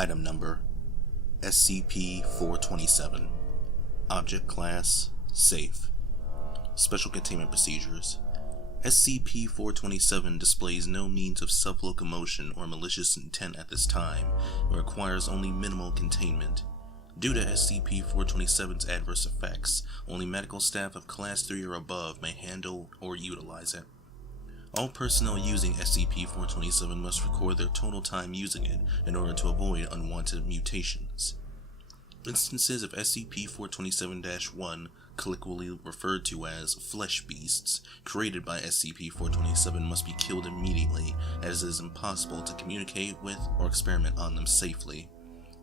Item Number SCP-427. Object Class Safe. Special Containment Procedures. SCP-427 displays no means of self-locomotion or malicious intent at this time, and requires only minimal containment. Due to SCP-427's adverse effects, only medical staff of Class 3 or above may handle or utilize it. All personnel using SCP-427 must record their total time using it in order to avoid unwanted mutations. Instances of SCP-427-1, colloquially referred to as flesh beasts, created by SCP-427 must be killed immediately, as it is impossible to communicate with or experiment on them safely.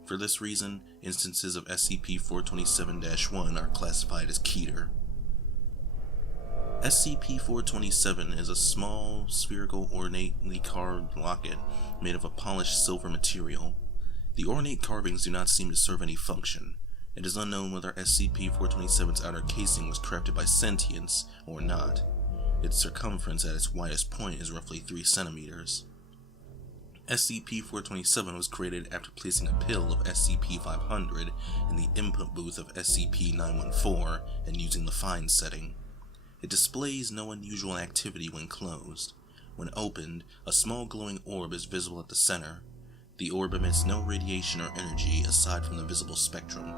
For this reason, instances of SCP-427-1 are classified as Keter. SCP-427 is a small, spherical, ornately carved locket made of a polished silver material. The ornate carvings do not seem to serve any function. It is unknown whether SCP-427's outer casing was crafted by sentience or not. Its circumference at its widest point is roughly 3 centimeters. SCP-427 was created after placing a pill of SCP-500 in the input booth of SCP-914 and using the find setting. It displays no unusual activity when closed. When opened, a small glowing orb is visible at the center. The orb emits no radiation or energy aside from the visible spectrum.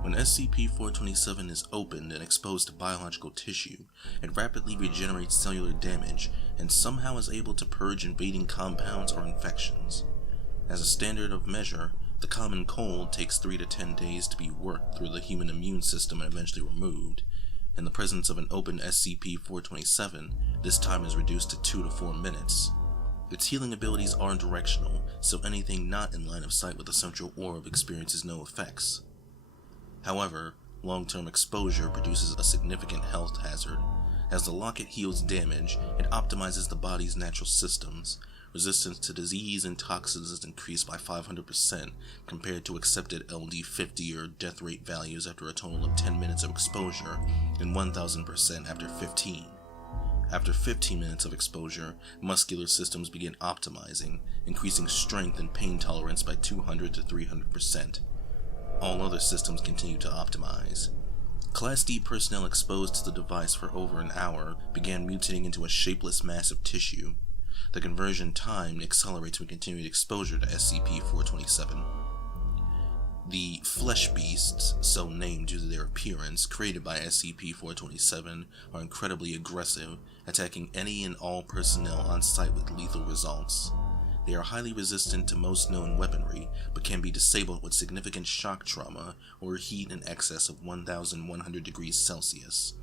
When SCP-427 is opened and exposed to biological tissue, it rapidly regenerates cellular damage and somehow is able to purge invading compounds or infections. As a standard of measure, the common cold takes 3 to 10 days to be worked through the human immune system and eventually removed. In the presence of an opened SCP-427, this time is reduced to 2 to 4 minutes. Its healing abilities are directional, so anything not in line of sight with the central orb experiences no effects. However, long-term exposure produces a significant health hazard. As the locket heals damage, it optimizes the body's natural systems. Resistance to disease and toxins is increased by 500% compared to accepted LD50 or death rate values after a total of 10 minutes of exposure, and 1000% after 15. After 15 minutes of exposure, muscular systems begin optimizing, increasing strength and pain tolerance by 200 to 300%. All other systems continue to optimize. Class D personnel exposed to the device for over an hour began mutating into a shapeless mass of tissue. The conversion time accelerates with continued exposure to SCP-427. The flesh beasts, so named due to their appearance, created by SCP-427, are incredibly aggressive, attacking any and all personnel on site with lethal results. They are highly resistant to most known weaponry, but can be disabled with significant shock trauma or heat in excess of 1,100 degrees Celsius.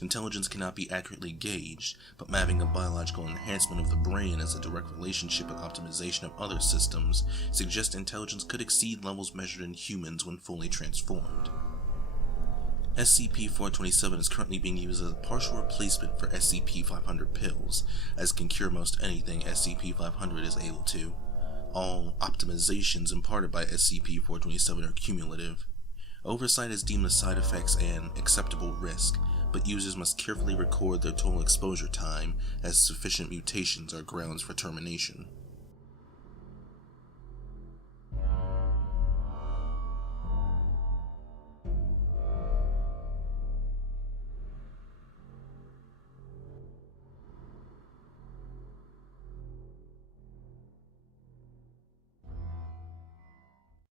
Intelligence cannot be accurately gauged, but mapping a biological enhancement of the brain as a direct relationship with optimization of other systems suggests intelligence could exceed levels measured in humans when fully transformed. SCP-427 is currently being used as a partial replacement for SCP-500 pills, as it can cure most anything SCP-500 is able to. All optimizations imparted by SCP-427 are cumulative. Oversight has deemed the side effects an acceptable risk, but users must carefully record their total exposure time, as sufficient mutations are grounds for termination.